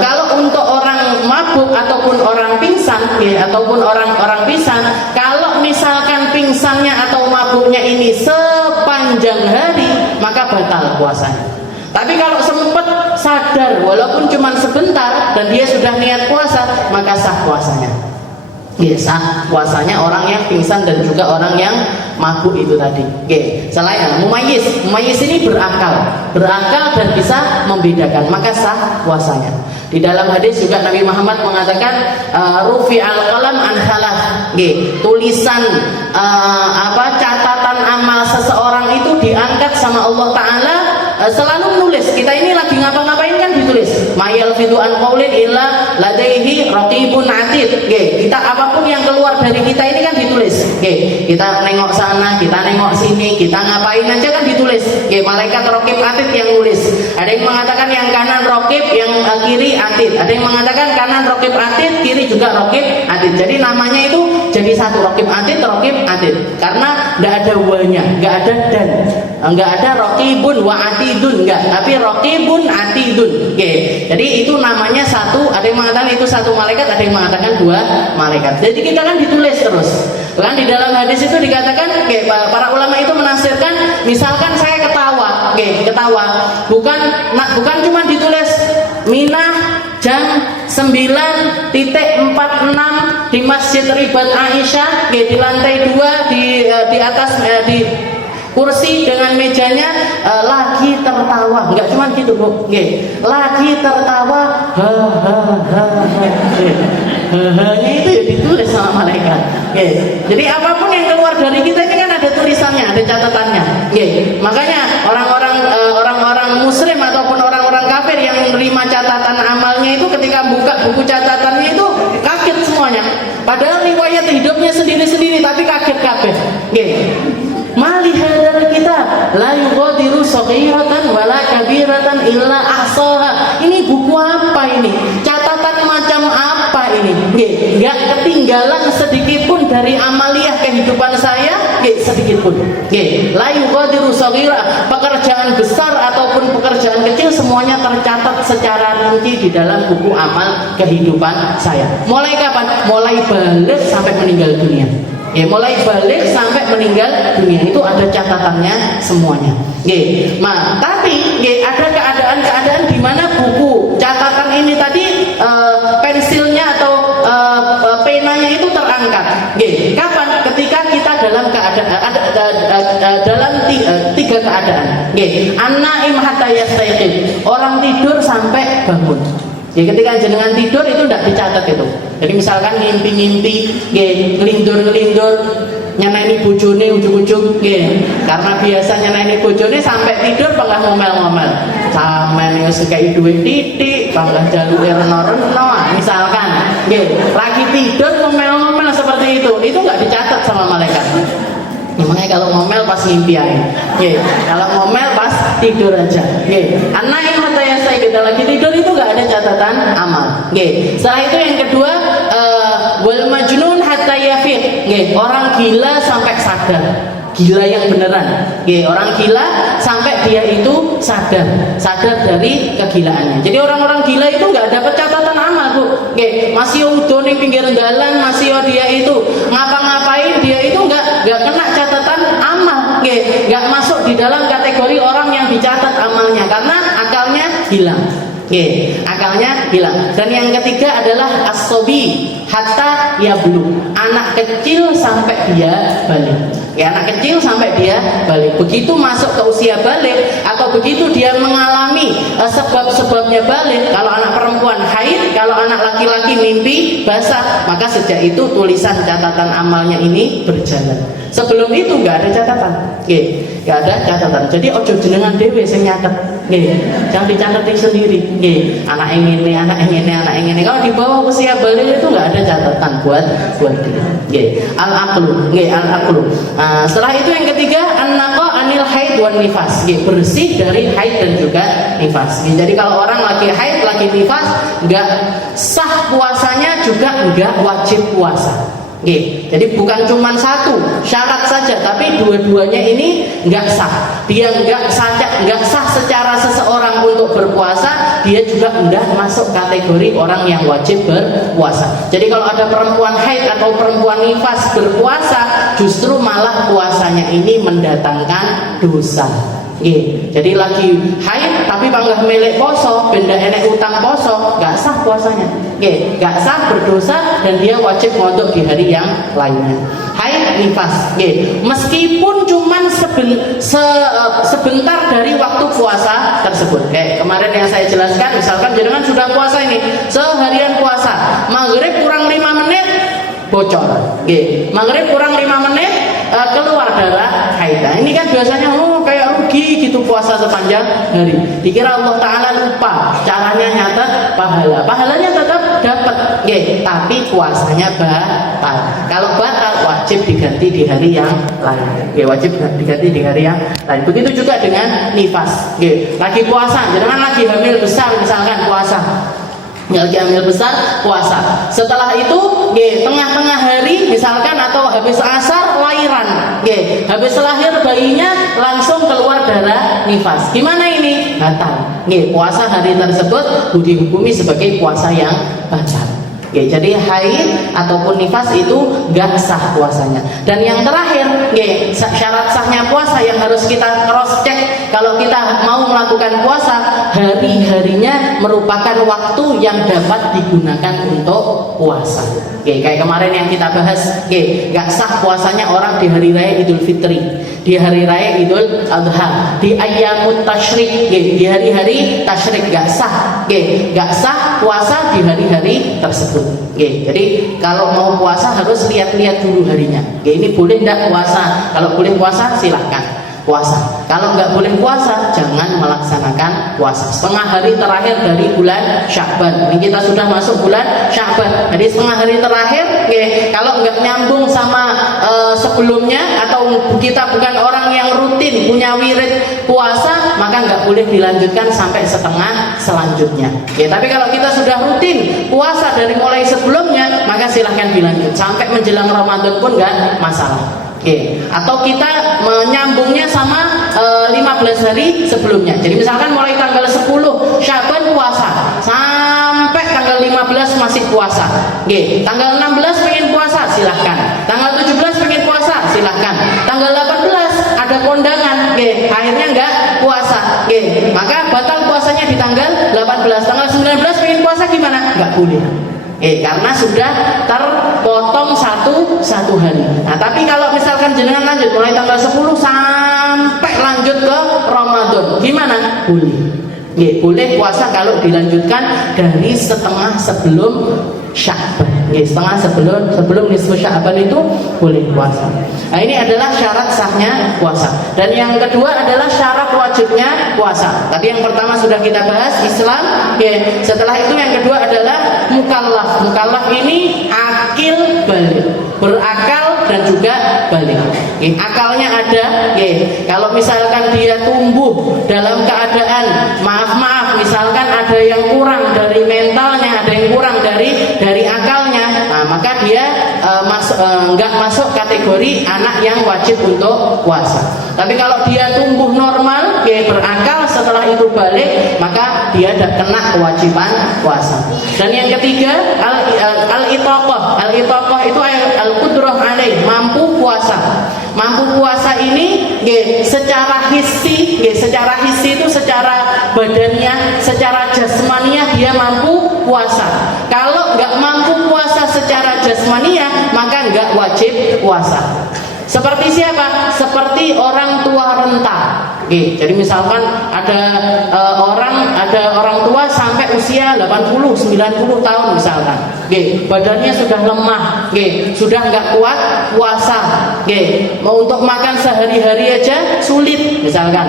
kalau untuk orang mabuk ataupun orang pingsan, ataupun orang pingsan, kalau misalkan pingsannya atau mabuknya ini sepanjang hari, maka batal puasanya. Tapi kalau sempat sadar walaupun cuma sebentar dan dia sudah niat puasa, maka sah puasanya. Sah puasanya orang yang pingsan dan juga orang yang mabuk itu tadi. Selain mumayyiz ini berakal dan bisa membedakan, maka sah puasanya. Di dalam hadis juga Nabi Muhammad mengatakan rufi'al qalam an thalath. Tulisan catatan amal seseorang itu diangkat sama Allah Taala. Selalu nulis, kita ini lagi ngapa-ngapain kan ditulis. Mayal fidu an qaulin illa ladaihi raqibun atid. Kita apapun yang keluar dari kita ini kan ditulis. Kita nengok sana, kita nengok sini, kita ngapain aja kan ditulis. Malaikat raqib atid yang nulis. Ada yang mengatakan yang kanan raqib, yang kiri atid. Ada yang mengatakan kanan raqib atid, kiri juga raqib atid. Jadi namanya itu jadi satu, raqib atid, karena enggak ada wa-nya, enggak ada dan, enggak ada raqibun wa atidun, enggak, tapi raqibun atidun. Jadi itu namanya satu. Ada yang mengatakan itu satu malaikat, ada yang mengatakan dua malaikat. Jadi kita kan ditulis terus. Bahkan di dalam hadis itu dikatakan, para ulama itu menafsirkan, misalkan saya ketawa, bukan cuma ditulis Minah jam 9.46 di Masjid Ribat Aisyah, di lantai 2 di atas di kursi dengan mejanya, lagi tertawa. Enggak cuma gitu, Bu. Lagi tertawa. Hanya itu ya ditulis sama malaikat. Jadi apapun yang keluar dari kita ini kan ada tulisannya, ada catatannya. Makanya orang-orang muslim ataupun orang-orang kafir yang menerima catatan amalnya itu ketika buka buku catatannya itu kaget semuanya. Padahal riwayat hidupnya sendiri-sendiri tapi kaget kabeh. Mali hadal kitab la yughadiru saghiratan wala kabiratan illa ahsaha. Ini buku apa ini? Catatan macam apa ini? Enggak ketinggalan sedikit pun dari amaliyah kehidupan saya, sedikit pun. La yughadiru saghira, pekerjaan besar ataupun pekerjaan kecil semuanya tercatat secara rinci di dalam buku amal kehidupan saya. Mulai kapan? Mulai balik sampai meninggal dunia. Mulai balik sampai meninggal dunia itu ada catatannya semuanya. Tapi ada keadaan-keadaan di mana buku catatan ini tadi pensilnya atau penanya itu terangkat. Kapan? Ketika kita dalam keadaan dalam tiga keadaan. An-naim hatta yastayqin, orang tidur sampai bangun. Ya ketika jenengan tidur itu tidak dicatat itu. Jadi misalkan ngimpi-ngimpi, ngelindur-ngelindur, nyeneni bojone ujug-ujug, karena biasa nyeneni bojone sampai tidur panggah ngomel-ngomel. Sampeyan wis kei duit titik, panggah jaluke reno-reno, misalkan, lagi tidur ngomel-ngomel seperti itu nggak dicatat sama malaikat. Makanya kalau ngomel pas ngimpi aja, kalau ngomel pas tidur aja. Anak yang matanya saya kita lagi tidur itu nggak ada catatan amal. Setelah itu yang kedua, wal majnun hatta yafiq. Orang gila sampai sadar. Gila yang beneran, orang gila sampai dia itu sadar dari kegilaannya. Jadi orang-orang gila itu nggak dapat catatan amal, Bu. Masih udah nih pinggir jalan, masih dia itu ngapa-ngapain, dia itu nggak kena catatan amal, nggak masuk di dalam kategori orang yang dicatat amalnya karena akalnya hilang. Akalnya hilang. Dan yang ketiga adalah as-sobi hatta yablu, anak kecil sampai dia balik. Anak kecil sampai dia balik. Begitu masuk ke usia balik atau begitu dia mengalami sebab-sebabnya balik. Kalau anak perempuan haid, kalau anak laki-laki mimpi basah, maka sejak itu tulisan catatan amalnya ini berjalan. Sebelum itu nggak ada catatan, nggak ada catatan. Jadi ojo jenengan dewe sing nyatet, jangan dicatetin sendiri. Anak ini, anak ini. Kalau di bawah usia balik itu nggak ada catatan buat dia. Al-aqlu, al-aqlu. Setelah itu yang ketiga, an-naqa anil haid wan nifas, bersih dari haid dan juga nifas. Jadi kalau orang lagi haid, lagi nifas, nggak sah puasanya juga nggak wajib puasa. Jadi bukan cuma satu syarat saja, tapi dua-duanya ini nggak sah. Dia nggak sah secara seseorang untuk berpuasa, dia juga udah masuk kategori orang yang wajib berpuasa. Jadi kalau ada perempuan haid atau perempuan nifas berpuasa, justru malah puasanya ini mendatangkan dosa. Jadi lagi haid tapi panggah melek poso, benda enek utang poso, nggak sah puasanya. Nggak sah, berdosa, dan dia wajib ngodok di hari yang lainnya. Haid nifas, meskipun cuman sebentar dari waktu puasa tersebut. Kemarin yang saya jelaskan, misalkan jenengan sudah puasa ini seharian puasa, maghrib kurang 5 menit bocor, maghrib kurang 5 menit keluar darah haid. Ini kan biasanya kayak rugi gitu puasa sepanjang hari. Dikira Allah Ta'ala lupa caranya nyatet pahalanya tetap dapat, tapi puasanya batal. Kalau batal wajib diganti di hari yang lain. Wajib diganti di hari yang lain. Begitu juga dengan nifas. Lagi puasa, jangan lagi hamil besar misalkan puasa. Lagi hamil besar puasa. Setelah itu tengah-tengah hari misalkan atau habis asar lahiran, habis lahir bayinya langsung keluar darah nifas. Gimana ini? Batal. Puasa hari tersebut dihukumi sebagai puasa yang batal. Jadi haid ataupun nifas itu gak sah puasanya. Dan yang terakhir, syarat sahnya puasa yang harus kita cross check kalau kita mau melakukan puasa, hari-harinya merupakan waktu yang dapat digunakan untuk puasa. Kayak kemarin yang kita bahas, gak sah puasanya orang di hari raya Idul Fitri, di hari raya Idul Adha, di ayyamut tasyrik, di hari-hari tasyrik gak sah. Gak sah puasa di hari-hari tersebut. Jadi kalau mau puasa harus lihat-lihat dulu harinya. Ini boleh tidak puasa? Kalau boleh puasa silahkan puasa. Kalau nggak boleh puasa jangan melaksanakan puasa. Setengah hari terakhir dari bulan Sya'ban. Ini kita sudah masuk bulan Sya'ban. Jadi setengah hari terakhir, kalau nggak nyambung sama sebelumnya atau kita bukan orang yang rutin punya wirid puasa, maka nggak boleh dilanjutkan sampai setengah selanjutnya. Tapi kalau kita sudah rutin puasa dari mulai sebelumnya, maka silahkan dilanjut sampai menjelang Ramadan pun nggak masalah. Atau kita menyambungnya sama 15 hari sebelumnya. Jadi misalkan mulai tanggal 10 Sya'ban puasa sampai tanggal 15 masih puasa. Tanggal 16 pengen puasa silahkan. Tanggal 17 pengen puasa silahkan. Tanggal 18 ada kondangan, akhirnya enggak puasa. Maka batal puasanya di tanggal 18. Tanggal 19 pengen puasa gimana? Enggak boleh. Karena sudah terpotong satu hari. Nah, tapi kalau misalkan jenengan lanjut mulai tanggal 10 sampai lanjut ke Ramadan, gimana? Boleh. Boleh puasa kalau dilanjutkan dari setengah sebelum Sya'ban. Setengah sebelum nisfu Sya'ban itu boleh puasa. Nah, ini adalah syarat sahnya puasa. Dan yang kedua adalah syarat wajibnya puasa. Tadi yang pertama sudah kita bahas, Islam. Setelah itu yang kedua adalah mukallaf. Mukallaf ini akil balik, berakal dan juga balik. Akalnya ada. Kalau misalkan dia tumbuh dalam keadaan maaf misalkan ada yang kurang dari mentalnya, ada yang kurang dari akalnya, nah, maka dia nggak masuk kategori anak yang wajib untuk puasa. Tapi kalau dia tumbuh normal, berakal, setelah itu balik, maka dia kena kewajiban puasa. Dan yang ketiga al-itaqah. Al-itaqah itu al-qudrah alaih, mampu puasa. Mampu puasa ini secara hissi, secara hissi itu secara badannya, secara jasmaniah dia mampu puasa. Kalau nggak mampu puasa secara jasmaniah, maka nggak wajib puasa. Seperti siapa? Seperti orang tua renta. Jadi misalkan ada orang tua sampai usia 80-90 tahun misalkan. Badannya sudah lemah, sudah nggak kuat puasa. Mau untuk makan sehari-hari aja sulit misalkan.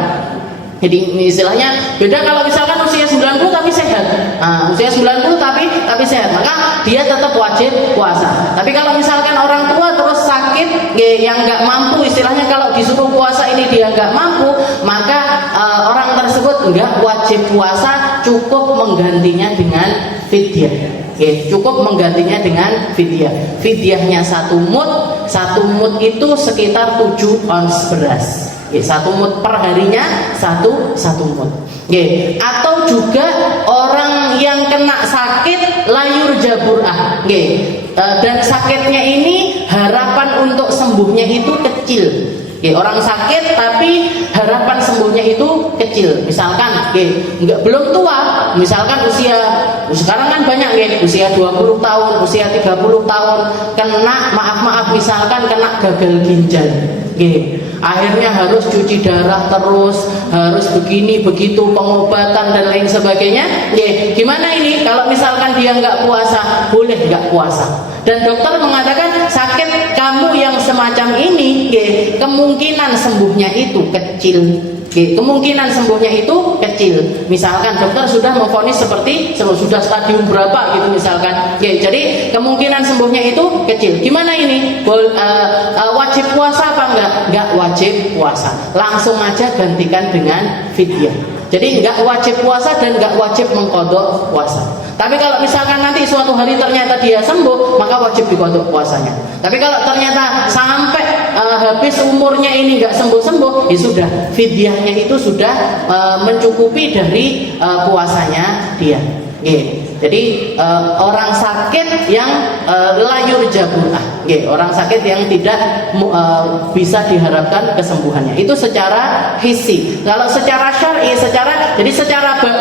Jadi istilahnya beda kalau misalkan usia 90 tapi sehat. Nah, usia 90 tapi sehat, maka dia tetap wajib puasa. Tapi kalau misalkan orang tua terus sakit, yang nggak mampu, istilahnya kalau disuruh puasa ini dia nggak mampu, maka orang tersebut nggak wajib puasa, cukup menggantinya dengan fidyah. Cukup menggantinya dengan fidyah. Fidyahnya 1 mud itu sekitar 7 ons beras. 1 mud per harinya, 1 mud. Atau juga orang yang kena sakit layur jaburah, dan sakitnya ini harapan untuk sembuhnya itu kecil. Orang sakit tapi harapan sembuhnya itu kecil. Misalkan belum tua, misalkan sekarang kan banyak usia 20 tahun, usia 30 tahun kena misalkan kena gagal ginjal. Akhirnya harus cuci darah terus, harus begini begitu, pengobatan dan lain sebagainya. Gimana ini kalau misalkan dia nggak puasa? Boleh nggak puasa? Dan dokter mengatakan sakit kamu yang semacam ini, kemungkinan sembuhnya itu kecil. Kemungkinan sembuhnya itu kecil. Misalkan dokter sudah memvonis seperti sudah stadium berapa gitu misalkan. Jadi kemungkinan sembuhnya itu kecil. Gimana ini? Wajib puasa apa enggak? Enggak wajib puasa. Langsung aja gantikan dengan fidyah. Jadi enggak wajib puasa dan enggak wajib mengqadha puasa. Tapi kalau misalkan nanti suatu hari ternyata dia sembuh, maka wajib diqadha puasanya. Tapi kalau ternyata sampai habis umurnya ini enggak sembuh-sembuh, ya sudah, fidyahnya itu sudah mencukupi dari puasanya dia. Jadi orang sakit yang layur jaburah, orang sakit yang tidak bisa diharapkan kesembuhannya, itu secara hissi. Kalau secara syar'i, jadi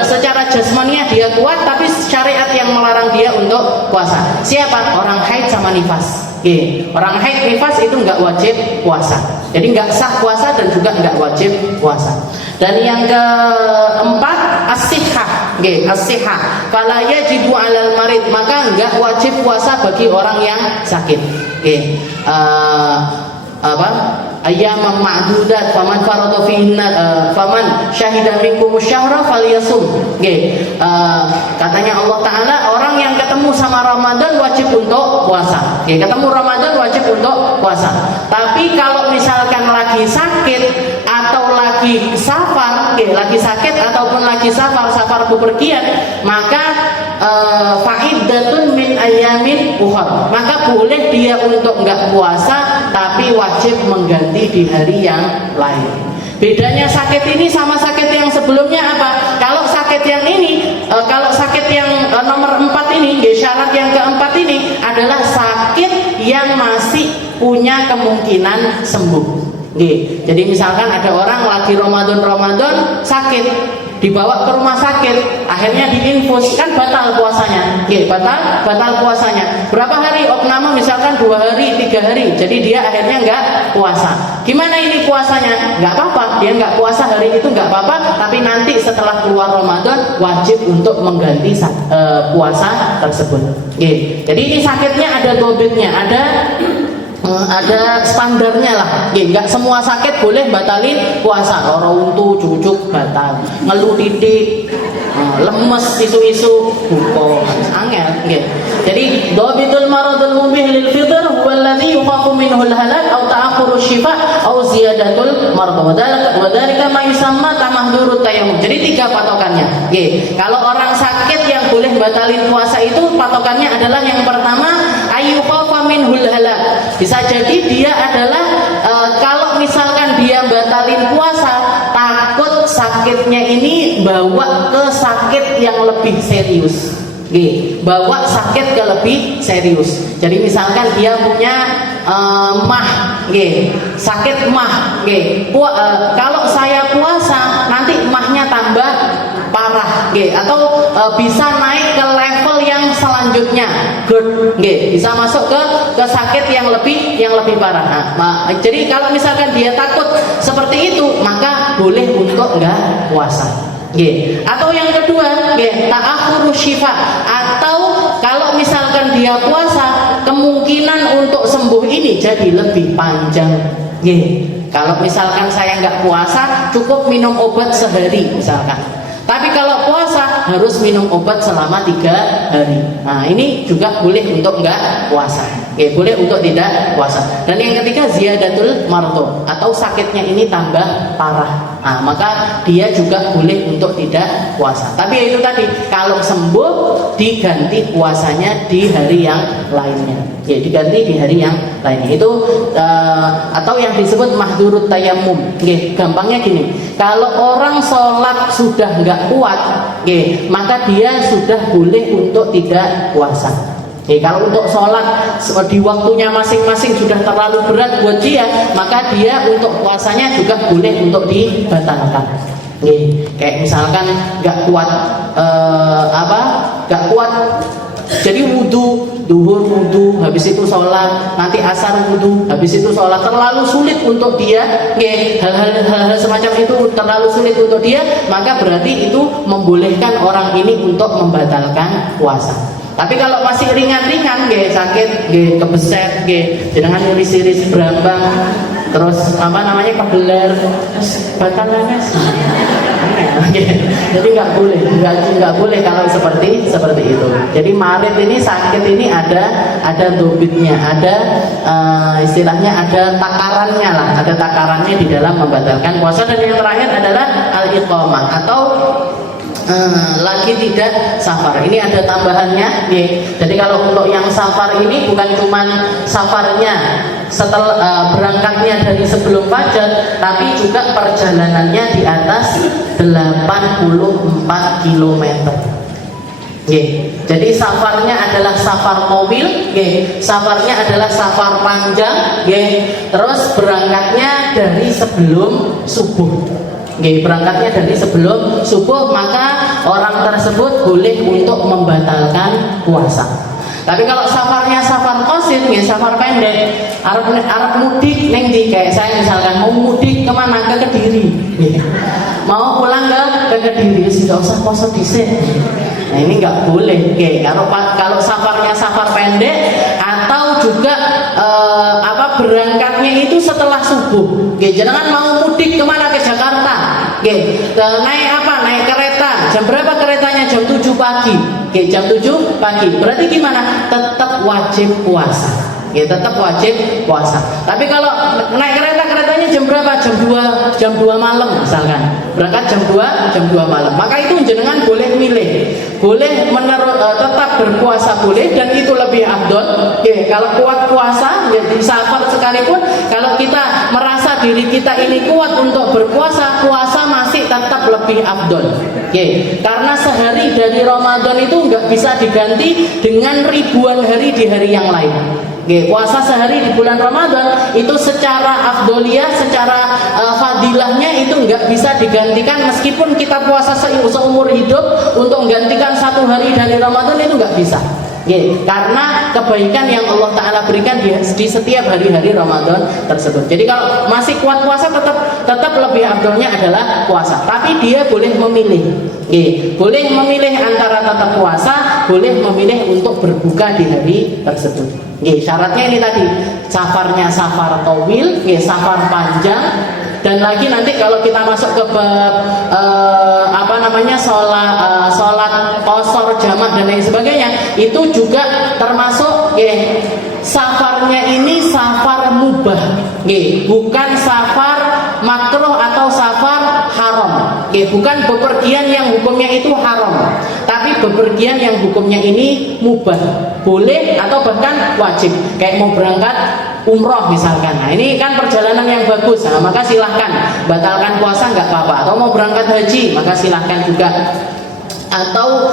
secara jasmaniah dia kuat, tapi syariat yang melarang dia untuk puasa. Siapa? Orang haid sama nifas. Orang haid nifas itu nggak wajib puasa. Jadi nggak sah puasa dan juga nggak wajib puasa. Dan yang keempat as-sihhah. As-sihhah. Fala yajibu 'alal marid, maka nggak wajib puasa bagi orang yang sakit. Ayyaman ma'dudat faman farada fihinna faman syahida minkumus syahra falyasum. Katanya Allah Ta'ala, orang yang ketemu sama Ramadan wajib untuk puasa. Ketemu Ramadan wajib untuk puasa. Tapi kalau misalkan lagi sakit atau lagi safar, lagi sakit ataupun lagi safar bepergian, maka fa'iddatun min ayyamin ukhra, maka boleh dia untuk enggak puasa tapi wajib mengganti di hari yang lain. Bedanya sakit ini sama sakit yang sebelumnya apa? Kalau sakit yang ini, kalau sakit yang nomor 4 ini, syarat yang keempat ini adalah sakit yang masih punya kemungkinan sembuh. Jadi misalkan ada orang lagi Ramadan sakit, dibawa ke rumah sakit, akhirnya diinfus, kan batal puasanya. Batal puasanya. Berapa hari nama misalkan 2 hari, 3 hari, jadi dia akhirnya nggak puasa. Gimana ini puasanya? Nggak apa-apa, dia nggak puasa hari itu nggak apa-apa, tapi nanti setelah keluar Ramadan wajib untuk mengganti puasa tersebut. Jadi ini sakitnya ada dobitnya, ada standarnya lah. Nggak semua sakit boleh batalin puasa. Loro untu, cucuk batal, ngeluh titik, lemes isu-isu buko angel. Jadi dhabitul maradul mubih lil fitr huwa alladhi yuqafu minhu al halak aw ta'akhuru syifa aw ziyadatul marad wa dzalika ma yusamma tamahdurut tayammum. Jadi 3 patokannya. Kalau orang sakit yang boleh batalin puasa itu patokannya adalah yang pertama ayyuqafa minhul halak. Bisa jadi dia adalah kalau misalkan dia batalin puasa takut sakitnya ini bawa ke sakit yang lebih serius. Bawa sakit ke lebih serius. Jadi misalkan dia punya mah, sakit mah, kalau saya puasa nanti mahnya tambah parah, atau bisa naik ke level yang selanjutnya, bisa masuk ke sakit yang lebih parah. Jadi kalau misalkan dia takut seperti itu, maka boleh untuk enggak puasa. Atau yang kedua, ta'akhuru syifa, atau kalau misalkan dia puasa kemungkinan untuk sembuh ini jadi lebih panjang. Kalau misalkan saya nggak puasa cukup minum obat sehari misalkan, tapi kalau puasa harus minum obat selama 3 hari. Nah ini juga boleh untuk nggak puasa, boleh untuk tidak puasa. Dan yang ketiga ziyadatul mardo, atau sakitnya ini tambah parah. Nah, maka dia juga boleh untuk tidak puasa. Tapi ya itu tadi, kalau sembuh diganti puasanya di hari yang lainnya. Diganti di hari yang lainnya. Itu atau yang disebut mahdurut tayammum. Gampangnya gini, kalau orang sholat sudah nggak kuat, maka dia sudah boleh untuk tidak puasa. Kalau untuk sholat di waktunya masing-masing sudah terlalu berat buat dia, maka dia untuk puasanya juga boleh untuk dibatalkan. Kayak misalkan nggak kuat nggak kuat, jadi wudhu, duhur wudhu, habis itu sholat, nanti asar wudhu, habis itu sholat, terlalu sulit untuk dia, hal-hal semacam itu terlalu sulit untuk dia, maka berarti itu membolehkan orang ini untuk membatalkan puasa. Tapi kalau masih ringan-ringan, sakit, kebeset, jenengan iris-iris berambang, terus kebeler, batalannya jadi nggak boleh kalau seperti itu. Jadi marid ini, sakit ini ada dobitnya, ada istilahnya ada takarannya lah, ada takarannya di dalam membatalkan puasa. Dan yang terakhir adalah al-iqamah atau lagi tidak safar. Ini ada tambahannya. Jadi kalau untuk yang safar ini bukan cuman safarnya setelah berangkatnya dari sebelum fajar, tapi juga perjalanannya di atas 84 km. Jadi safarnya adalah safar mobil, safarnya adalah safar panjang, terus berangkatnya dari sebelum subuh. Berangkatnya dari sebelum subuh, maka orang tersebut boleh untuk membatalkan puasa. Tapi kalau safarnya safar qasid, safar pendek, Arab mudik neng di, kayak saya misalkan mau mudik kemana, ke Kediri, mau pulang ke Kediri, sudah usah poso dhisik. Nah ini nggak boleh. Kalau safarnya safar pendek, atau juga berangkatnya itu setelah subuh. Jangan mau mudik kemana, ke Jakarta. Naik Naik kereta. Jam berapa keretanya? Jam 7 pagi. Jam 7 pagi. Berarti gimana? Tetap wajib puasa. Tetap wajib puasa. Tapi kalau naik keretanya jam berapa? Jam 2 malam misalkan. Berangkat jam 2 malam. Maka itu jenengan boleh milih. Boleh tetap berpuasa boleh, dan itu lebih afdol. Kalau kuat puasa, di safar sekalipun, kalau kita merasa diri kita ini kuat untuk berpuasa, puasa masih tetap lebih afdol. Karena sehari dari Ramadan itu nggak bisa diganti dengan ribuan hari di hari yang lain. Puasa sehari di bulan Ramadan itu secara afdoliyah, secara fadilahnya itu nggak bisa digantikan, meskipun kita puasa seumur hidup untuk menggantikan 1 hari dari Ramadan itu nggak bisa. Karena kebaikan yang Allah Ta'ala berikan di setiap hari-hari Ramadan tersebut. Jadi kalau masih kuat puasa tetap lebih afdolnya adalah puasa. Tapi dia boleh memilih. Boleh memilih antara tetap puasa, boleh memilih untuk berbuka di hari tersebut. Syaratnya ini tadi, safarnya safar tawil, safar panjang. Dan lagi nanti kalau kita masuk ke bab sholat qasar jamak dan lain sebagainya, itu juga termasuk safarnya ini safar mubah, bukan safar makruh atau safar haram, bukan bepergian yang hukumnya itu haram, tapi bepergian yang hukumnya ini mubah, boleh atau bahkan wajib, kayak mau berangkat umroh misalkan. Nah ini kan perjalanan yang bagus, nah, maka silahkan batalkan puasa nggak apa-apa. Atau mau berangkat haji, maka silahkan juga. Atau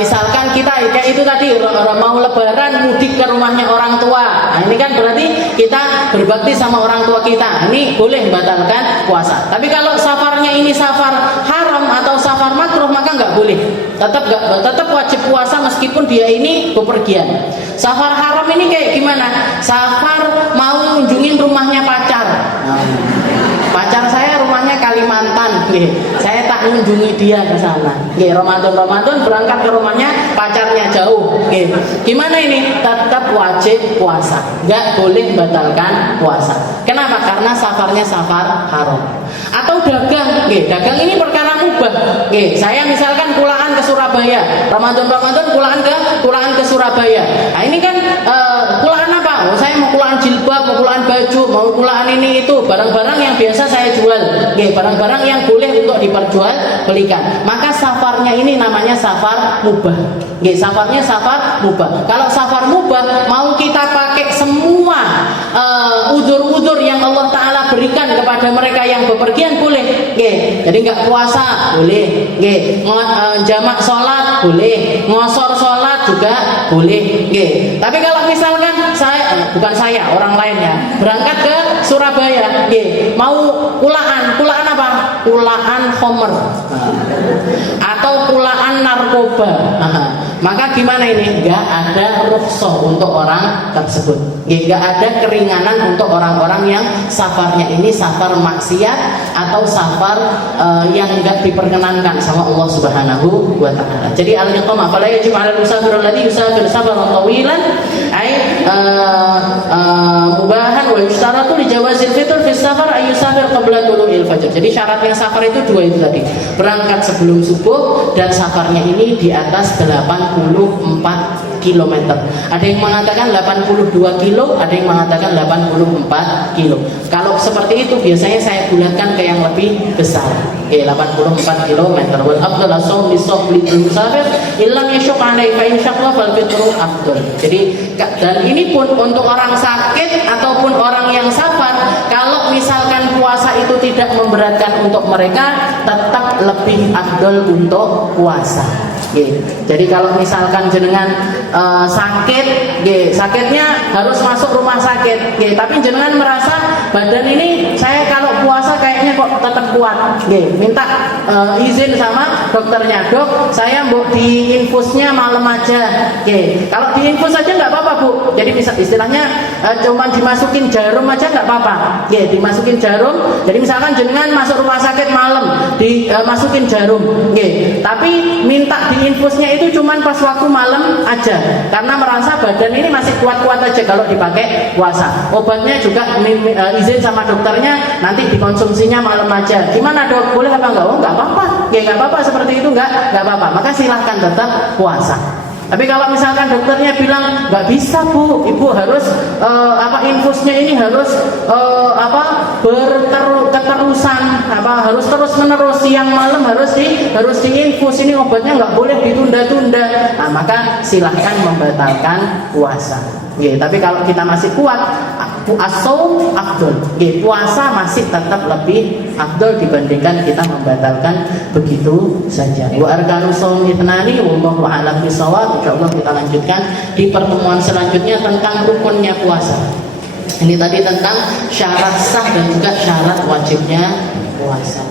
misalkan kita kayak itu tadi mau lebaran mudik ke rumahnya orang tua, nah ini kan berarti kita berbakti sama orang tua kita, ini boleh batalkan puasa. Tapi kalau safarnya ini safar haram atau safar makruh, maka nggak boleh, tetap wajib puasa meskipun dia ini bepergian. Safar haram ini kayak gimana? Safar mau kunjungin rumahnya pacar. Pacar saya rumahnya Kalimantan, saya tak kunjungi dia ke sana. Ramadan berangkat ke rumahnya pacarnya jauh. Gimana ini? Tetap wajib puasa, nggak boleh batalkan puasa. Kenapa? Karena safarnya safar haram. Atau dagang, dagang ini perkara mubah. Saya misalkan pulaan ke Surabaya, Ramadan pulaan ke Surabaya. Nah ini kan pulaan apa? Saya mau pulaan jilbab, mau pulaan baju, mau pulaan ini itu, barang-barang yang biasa saya jual, barang-barang yang boleh untuk diperjualbelikan. Maka safarnya ini namanya safar mubah. Safarnya safar mubah. Kalau safar mubah mau kita pakai semua udzur-udzur yang Allah Ta'ala berikan kepada mereka yang bepergian boleh. Jadi nggak puasa boleh, jamak sholat boleh, ngosor sholat juga boleh. Tapi kalau misalkan orang lain ya berangkat ke Surabaya, mau pulaan apa? Pulaan homer atau pulaan narkoba. Maka gimana ini? Nggak ada rukhsah untuk orang tersebut. Nggak ada keringanan untuk orang-orang yang safarnya ini safar maksiat atau safar yang nggak diperkenankan sama Allah Subhanahu wa Ta'ala. Jadi al-iqamah fala yajib 'ala al-musafir alladhi yusafir safaran tawilan ay mubahan wa yushtaratu li jawazil fitr fi safar ay yusafir qabla tulu'il fajr. Jadi syaratnya safar itu dua itu tadi. Berangkat sebelum subuh dan safarnya ini di atas 84 km. Ada yang mengatakan 82 kilo, ada yang mengatakan 84 kilo. Kalau seperti itu biasanya saya bulatkan ke yang lebih besar. 84 km. Wal afdal as-shaum li musafir illam yashq alaihi fa in syaqqa fal fitru afdal. Jadi dan ini pun untuk orang sakit ataupun orang yang safar, kalau misalkan puasa itu tidak memberatkan untuk mereka, tetap lebih afdal untuk puasa. Jadi kalau misalkan jenengan sakit, sakitnya harus masuk rumah sakit, tapi jenengan merasa badan ini saya kalau puasa kayaknya kok tetap kuat, minta izin sama dokternya, dok saya mau diinfusnya malam aja. Kalau diinfus aja nggak apa-apa bu, jadi istilahnya cuma dimasukin jarum aja nggak apa-apa, dimasukin jarum. Jadi misalkan jenengan masuk rumah sakit malam, dimasukin jarum, tapi minta diinfusnya itu cuma pas waktu malam aja, karena merasa badan ini masih kuat-kuat aja kalau dipakai puasa. Obatnya juga izin sama dokternya nanti dikonsumsinya malam aja. Gimana dok, boleh apa enggak? Oh nggak apa-apa, nggak apa-apa seperti itu, nggak apa-apa. Maka silahkan tetap puasa. Tapi kalau misalkan dokternya bilang nggak bisa bu, ibu harus infusnya ini harus keterusan, harus terus menerus, siang malam harus diinfus, ini obatnya nggak boleh ditunda-tunda. Nah, maka silahkan membatalkan puasa. Tapi kalau kita masih kuat, as-shaum afdal. Puasa masih tetap lebih afdal dibandingkan kita membatalkan begitu saja. Wa arkanus shaum itnani wallahu a'lam bishawab. Insyaallah kita lanjutkan di pertemuan selanjutnya tentang rukunnya puasa. Ini tadi tentang syarat sah dan juga syarat wajibnya puasa.